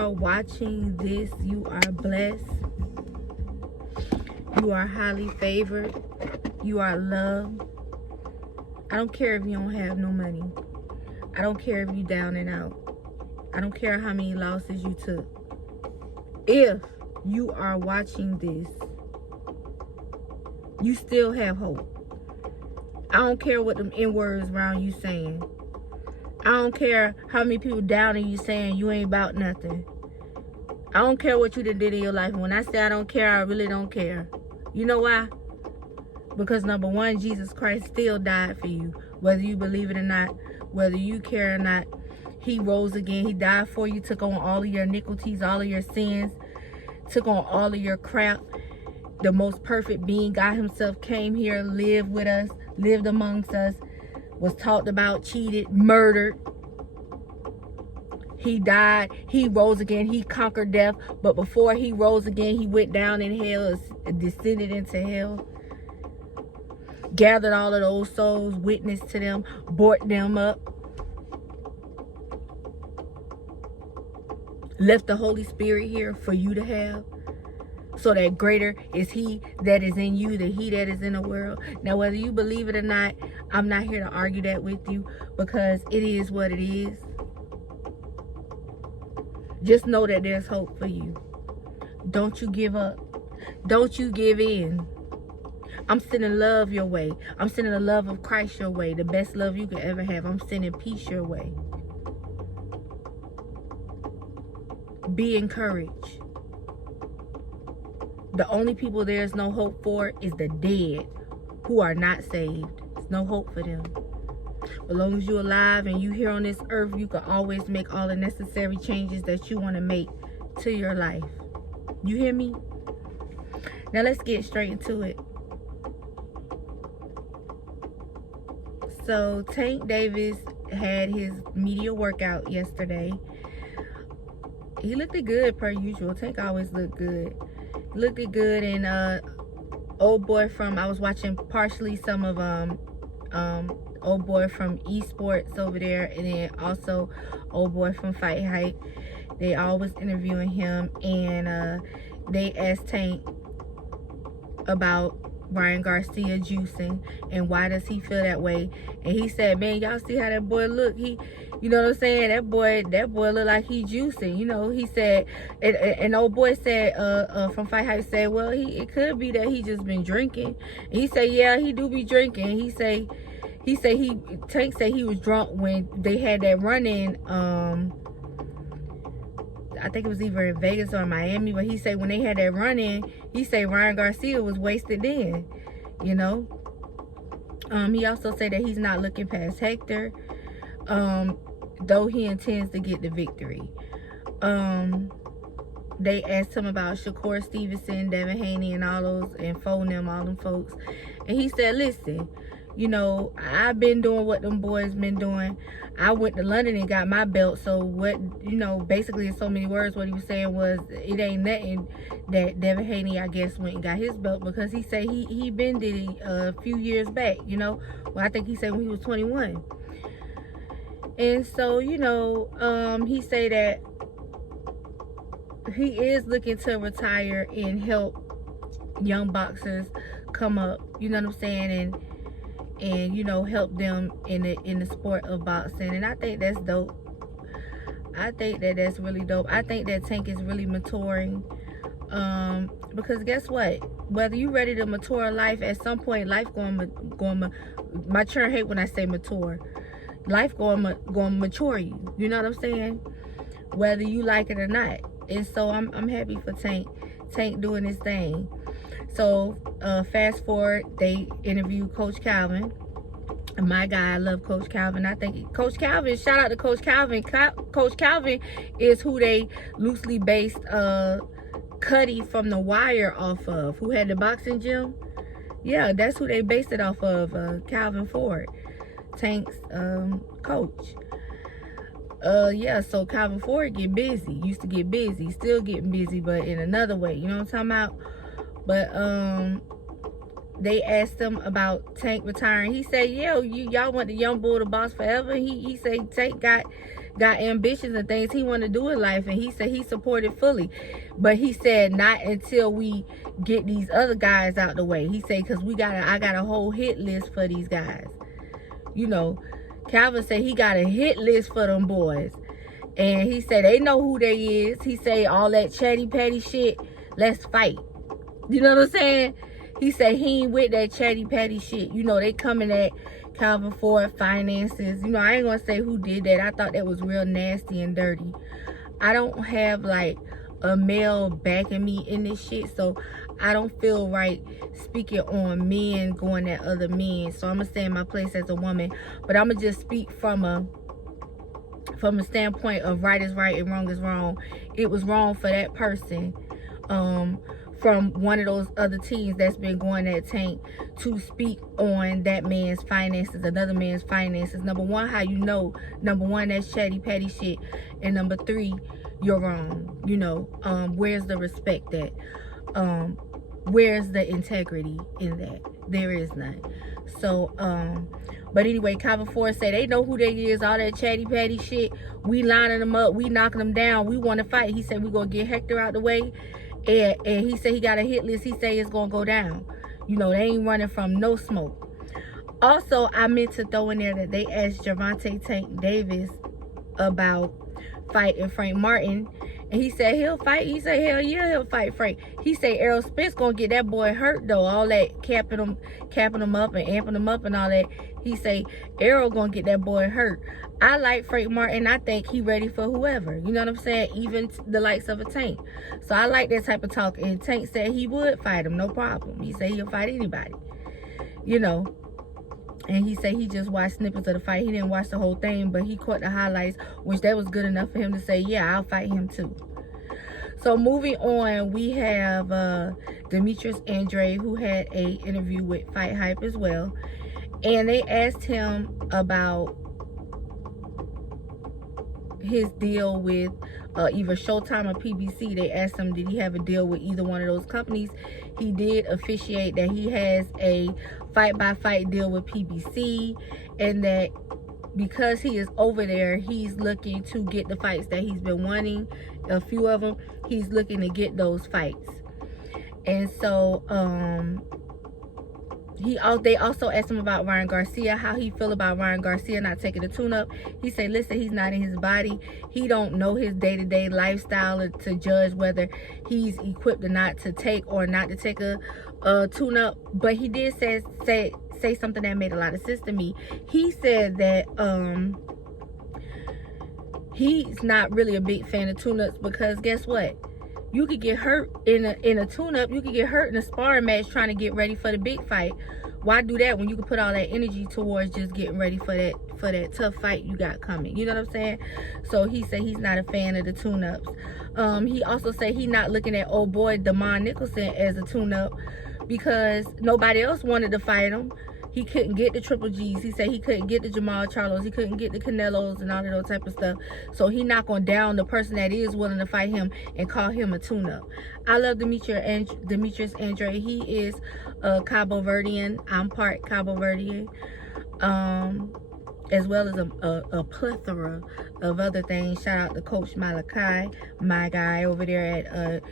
are watching this, you are blessed. You are highly favored. You are loved. I don't care if you don't have no money. I don't care if you down and out. I don't care how many losses you took. If you are watching this, you still have hope. I don't care what them N-words around you saying. I don't care how many people downing you saying you ain't about nothing. I don't care what you done did in your life. When I say I don't care, I really don't care. You know why? Because number one, Jesus Christ still died for you. Whether you believe it or not, whether you care or not, he rose again. He died for you, took on all of your iniquities, all of your sins, took on all of your crap. The most perfect being, God himself, came here, lived with us, lived amongst us, was talked about, cheated, murdered. He died. He rose again. He conquered death. But before he rose again, he went down in hell, descended into hell, gathered all of those souls, witnessed to them, brought them up, left the Holy Spirit here for you to have, so that greater is he that is in you than he that is in the world. Now, whether you believe it or not, I'm not here to argue that with you, because it is what it is. Just know that there's hope for you. Don't you give up. Don't you give in. I'm sending love your way. I'm sending the love of Christ your way. The best love you could ever have. I'm sending peace your way. Be encouraged. The only people there's no hope for is the dead who are not saved. There's no hope for them. As long as you're alive and you here on this earth, you can always make all the necessary changes that you want to make to your life. You hear me? Now let's get straight into it. So Tank Davis had his media workout yesterday. He looked good per usual. Tank always looked good. Looked good, and old boy from, I was watching partially some of old boy from esports over there, and then also old boy from Fight Hype. They all was interviewing him, and they asked Tank about Ryan Garcia juicing and why does he feel that way. And he said, man, y'all see how that boy look? He, you know what I'm saying, that boy look like he juicing. You know, he said, and old boy said, from Fight Hype said, well, it could be that he just been drinking. And he said, yeah, he do be drinking. Tank said he was drunk when they had that run-in, I think it was either in Vegas or Miami, but he said when they had that run-in, he said Ryan Garcia was wasted then, you know. He also said that he's not looking past Hector, though he intends to get the victory. They asked him about Shakur Stevenson, Devin Haney, and all those, and all them folks. And he said, listen, you know, I've been doing what them boys been doing. I went to London and got my belt. So what, you know, basically in so many words, what he was saying was, it ain't nothing that Devin Haney, I guess, went and got his belt, because he said he been did it a few years back, you know. Well, I think he said when he was 21. And so, you know, he said that he is looking to retire and help young boxers come up, you know what I'm saying, and you know, help them in the sport of boxing. And I think that's dope. I think that that's really dope. I think that Tank is really maturing, because guess what, whether you ready to mature in life, at some point life going my children hate when I say mature. Life going to mature you, you know what I'm saying, whether you like it or not. And so I'm happy for Tank doing his thing. So fast forward, they interviewed Coach Calvin. My guy, I love Coach Calvin. I think Coach Calvin, shout out to Coach Calvin. Coach Calvin is who they loosely based Cuddy from The Wire off of, who had the boxing gym. Yeah, that's who they based it off of, Calvin Ford, Tank's coach. Yeah, so Calvin Ford get busy, used to get busy, still getting busy, but in another way, you know what I'm talking about? But they asked him about Tank retiring. He said, yeah, y'all want the young bull to boss forever. He said Tank got got ambitions and things he want to do in life, and he said he supported fully. But he said not until we get these other guys out the way. He said, because I got a whole hit list for these guys. You know, Calvin said he got a hit list for them boys. And he said they know who they is. He said all that chatty patty shit, let's fight. You know what I'm saying? He said he ain't with that chatty patty shit. You know, they coming at Calvin Ford finances. You know, I ain't gonna say who did that. I thought that was real nasty and dirty. I don't have like a male backing me in this shit, so I don't feel right speaking on men going at other men. So I'm gonna stay in my place as a woman, but I'm gonna just speak from a standpoint of right is right and wrong is wrong. It was wrong for that person from one of those other teams that's been going at Tank to speak on that man's finances, another man's finances. Number one, how you know? Number one, that's chatty patty shit. And number three, you're wrong. You know, where's the respect at? Where's the integrity in that? There is none. So, but anyway, Calvin Ford said they know who they is, all that chatty patty shit. We lining them up, we knocking them down, we want to fight. He said we gonna get Hector out the way. And he said he got a hit list. He said it's gonna go down. You know, they ain't running from no smoke. Also, I meant to throw in there that they asked Gervonta Tank Davis about fighting Frank Martin, and he said he'll fight. He said hell yeah, he'll fight Frank. He said Errol Spence gonna get that boy hurt though. All that capping him up and amping him up and all that. He say Errol gonna get that boy hurt. I like Frank Martin. I think he ready for whoever. You know what I'm saying? Even the likes of a Tank. So I like that type of talk. And Tank said he would fight him, no problem. He said he'll fight anybody. You know. And he said he just watched snippets of the fight. He didn't watch the whole thing, but he caught the highlights, which that was good enough for him to say, yeah, I'll fight him too. So moving on, we have Demetrius Andre, who had a interview with Fight Hype as well. And they asked him about his deal with either Showtime or PBC. They asked him, did he have a deal with either one of those companies? He did officiate that he has a fight-by-fight deal with PBC, and that because he is over there, he's looking to get the fights that he's been wanting. A few of them, he's looking to get those fights. And so they also asked him about Ryan Garcia, how he feel about Ryan Garcia not taking a tune-up. He said, listen, he's not in his body. He don't know his day-to-day lifestyle to judge whether he's equipped or not to take or not to take a tune-up. But he did say something that made a lot of sense to me. He said that he's not really a big fan of tune-ups because guess what? You could get hurt in a tune-up. You could get hurt in a sparring match trying to get ready for the big fight. Why do that when you can put all that energy towards just getting ready for that tough fight you got coming? You know what I'm saying? So he said he's not a fan of the tune-ups. He also said he's not looking at old boy Damon Nicholson as a tune-up because nobody else wanted to fight him. He couldn't get the Triple G's. He said he couldn't get the Jamal Charlos. He couldn't get the Canelos and all of those type of stuff. So he not going down the person that is willing to fight him and call him a tune-up. I love Demetrius Andre. He is a Cabo Verdean. I'm part Cabo Verdean. As well as a plethora of other things. Shout out to Coach Malachi, my guy over there at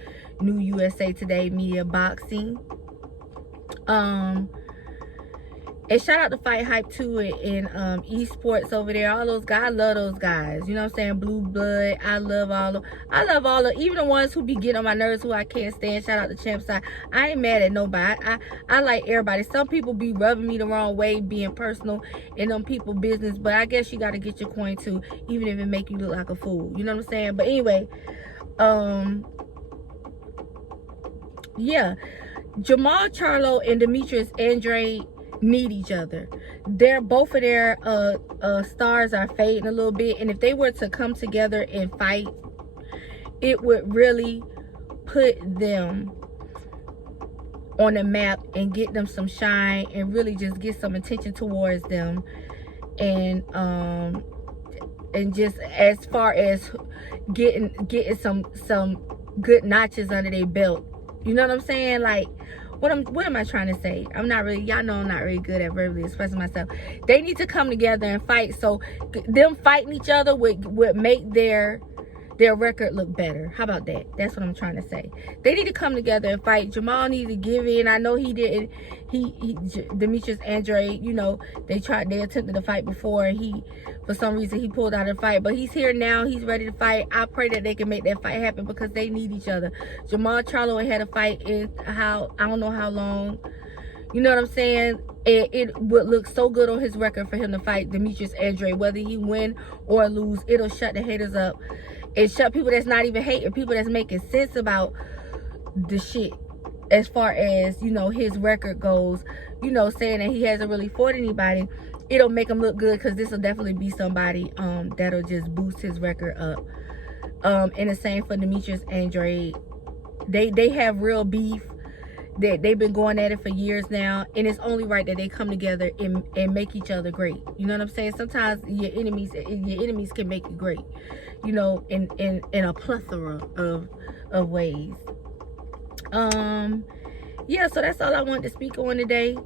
New USA Today Media Boxing. And shout out to Fight Hype too in esports over there. All those guys, I love those guys. You know what I'm saying? Blue Blood. I love all of even the ones who be getting on my nerves who I can't stand. Shout out to Champ Side. I ain't mad at nobody. I like everybody. Some people be rubbing me the wrong way, being personal in them people business. But I guess you gotta get your coin too, even if it make you look like a fool. You know what I'm saying? But anyway, yeah. Jamal Charlo and Demetrius Andre need each other. Both of their stars are fading a little bit, and if they were to come together and fight, it would really put them on the map and get them some shine and really just get some attention towards them, and just as far as getting some good notches under their belt. You know what I'm saying? Like, what am I trying to say? I'm not really, y'all know I'm not really good at verbally expressing myself. They need to come together and fight, so them fighting each other would make their record look better. How about that? That's what I'm trying to say. They need to come together and fight. Jamal needs to give in. I know he didn't. Demetrius Andrade, you know, they attempted to fight before. For some reason, he pulled out of the fight. But he's here now. He's ready to fight. I pray that they can make that fight happen because they need each other. Jamal Charlo had a fight in I don't know how long. You know what I'm saying? It would look so good on his record for him to fight Demetrius Andrade. Whether he win or lose, it'll shut the haters up. It shut people that's not even hating, people that's making sense about the shit as far as, you know, his record goes, you know, saying that he hasn't really fought anybody. It'll make him look good because this will definitely be somebody that'll just boost his record up. And the same for Demetrius Andrade. They have real beef. They've been going at it for years now, and it's only right that they come together and make each other great. You know what I'm saying? Sometimes your enemies can make you great, you know, in a plethora of ways. Yeah, so that's all I wanted to speak on today.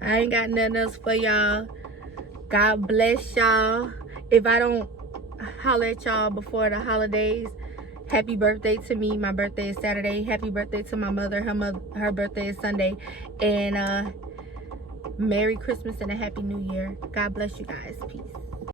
I ain't got nothing else for y'all. God bless y'all. If I don't holler at y'all before the holidays, happy birthday to me. My birthday is Saturday. Happy birthday to my mother. Her birthday is Sunday. And Merry Christmas and a Happy New Year. God bless you guys. Peace.